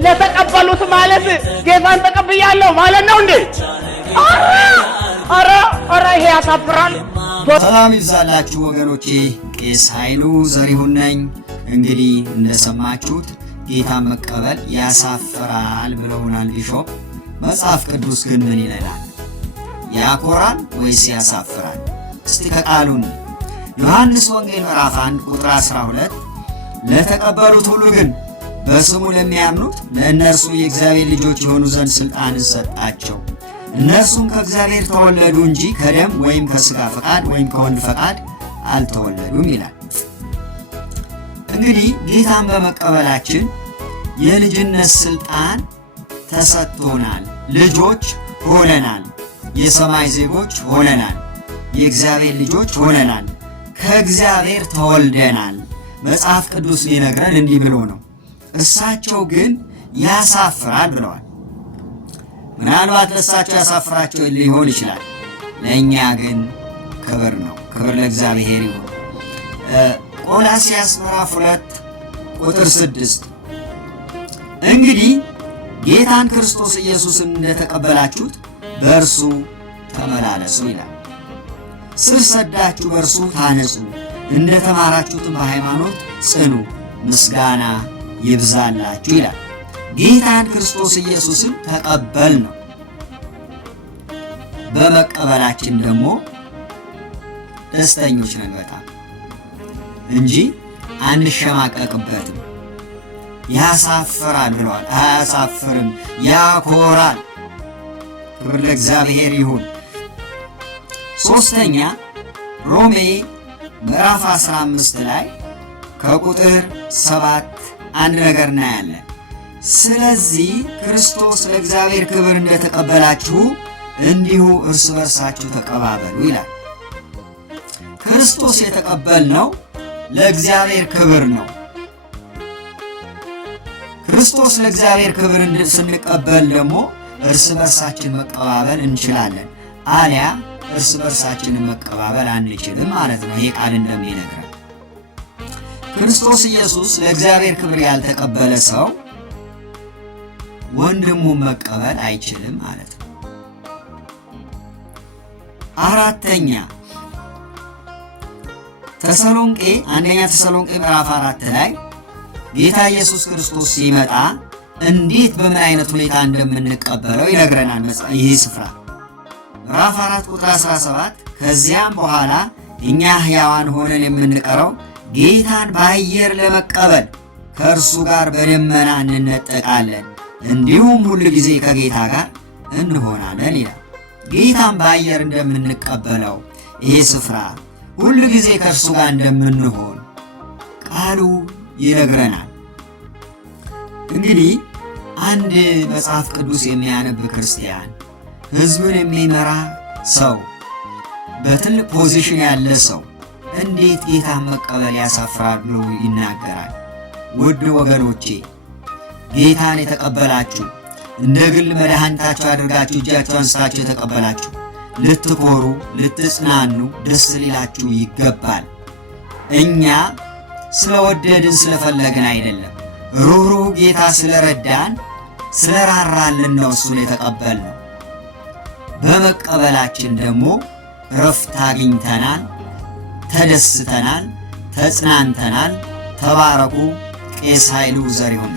ለተቀበሉት ማለት ጌታን ተቀብያለሁ ማለት ነው እንዴ? ኧረ ይሄ ያሳፍራል። ሰላም ይብዛላችሁ ወገኖቼ፣ ቄስ ኃይሉ ዘሪሁን ነኝ። እንግዲህ እንደሰማችሁት ጌታን መቀበል ያሳፍራል ብለውናል ቢሾፕ። መጽሐፍ ቅዱስ ግን ምን ይላል? ያኮራል ወይስ ያሳፍራል? እስቲ ከቃሉን ዮሐንስ ወንጌል ምዕራፍ 1 ቁጥር 12 ለተቀበሉት ሁሉ ግን በስሙ ለሚያምኑት ለእነርሱ የእግዚአብሔር ልጆች የሆኑ ዘንድ ሥልጣንን ሰጣቸው፣ እነርሱም ከእግዚአብሔር ተወለዱ እንጂ ከደም ወይም ከሥጋ ፈቃድ ወይም ከወንድ ፈቃድ አልተወለዱም ይላል። እንግዲህ ጌታን በመቀበላችን የልጅነት ሥልጣን ተሰጥቶናል። ልጆች ሆነናል። የሰማይ ዜጎች ሆነናል። የእግዚአብሔር ልጆች ሆነናል። ከእግዚአብሔር ተወልደናል። መጽሐፍ ቅዱስ ሊነግረን እንዲህ ብሎ ነው። እሳቸው ግን ያሳፍራል ብለዋል። ምናልባት ለእሳቸው ያሳፍራቸው ሊሆን ይችላል። ለእኛ ግን ክብር ነው። ክብር ለእግዚአብሔር ይሁን። ቆላስይስ ምዕራፍ 2 ቁጥር 6 እንግዲህ ጌታን ክርስቶስ ኢየሱስን እንደተቀበላችሁት በእርሱ ተመላለሱ ይላል። ስር ሰዳችሁ በእርሱ ታነጹ፣ እንደተማራችሁትም በሃይማኖት ጽኑ፣ ምስጋና ይብዛላችሁ ይላል። ጌታን ክርስቶስ ኢየሱስን ተቀበል ነው። በመቀበላችን ደግሞ ደስተኞች ነን በጣም እንጂ አንሸማቀቅበትም። ያሳፍራል ብለዋል። አያሳፍርም፣ ያኮራል። ክብር ለእግዚአብሔር ይሁን። ሦስተኛ ሮሜ ምዕራፍ 15 ላይ ከቁጥር 7 አንድ ነገር እናያለን። ስለዚህ ክርስቶስ ለእግዚአብሔር ክብር እንደተቀበላችሁ እንዲሁ እርስ በርሳችሁ ተቀባበሉ ይላል። ክርስቶስ የተቀበልነው ለእግዚአብሔር ክብር ነው። ክርስቶስ ለእግዚአብሔር ክብር ስንቀበል ደግሞ እርስ በርሳችን መቀባበል እንችላለን። አሊያ እርስ በርሳችንን መቀባበል አንችልም ማለት ነው። ይህ ቃል እንደሚነግረን ክርስቶስ ኢየሱስ ለእግዚአብሔር ክብር ያልተቀበለ ሰው ወንድሙን መቀበል አይችልም ማለት ነው። አራተኛ አንደኛ ተሰሎንቄ ምዕራፍ 4 ላይ ጌታ ኢየሱስ ክርስቶስ ሲመጣ እንዴት በምን አይነት ሁኔታ እንደምንቀበለው ይነግረናል። ይህ ስፍራ ምዕራፍ 4 ቁጥር 17 ከዚያም በኋላ እኛ ሕያዋን ሆነን የምንቀረው ጌታን በአየር ለመቀበል ከእርሱ ጋር በደመና እንነጠቃለን፣ እንዲሁም ሁል ጊዜ ከጌታ ጋር እንሆናለን ይላል። ጌታን በአየር እንደምንቀበለው ይህ ስፍራ ሁል ጊዜ ከእርሱ ጋር እንደምንሆን ቃሉ ይነግረናል። እንግዲህ አንድ መጽሐፍ ቅዱስ የሚያነብ ክርስቲያን፣ ሕዝብን የሚመራ ሰው፣ በትልቅ ፖዚሽን ያለ ሰው እንዴት ጌታን መቀበል ያሳፍራል ብሎ ይናገራል? ውድ ወገኖቼ ጌታን የተቀበላችሁ እንደ ግል መድኃኒታችሁ አድርጋችሁ እጃችሁ አንስታችሁ የተቀበላችሁ ልትኮሩ፣ ልትጽናኑ፣ ደስ ሊላችሁ ይገባል። እኛ ስለወደድን ስለፈለግን አይደለም። ሩህሩህ ጌታ ስለረዳን ስለራራልን ነው እሱን የተቀበልነው። በመቀበላችን ደግሞ ረፍት አግኝተናል፣ ተደስተናል፣ ተጽናንተናል። ተባረኩ። ቄስ ኃይሉ ዘሪሁን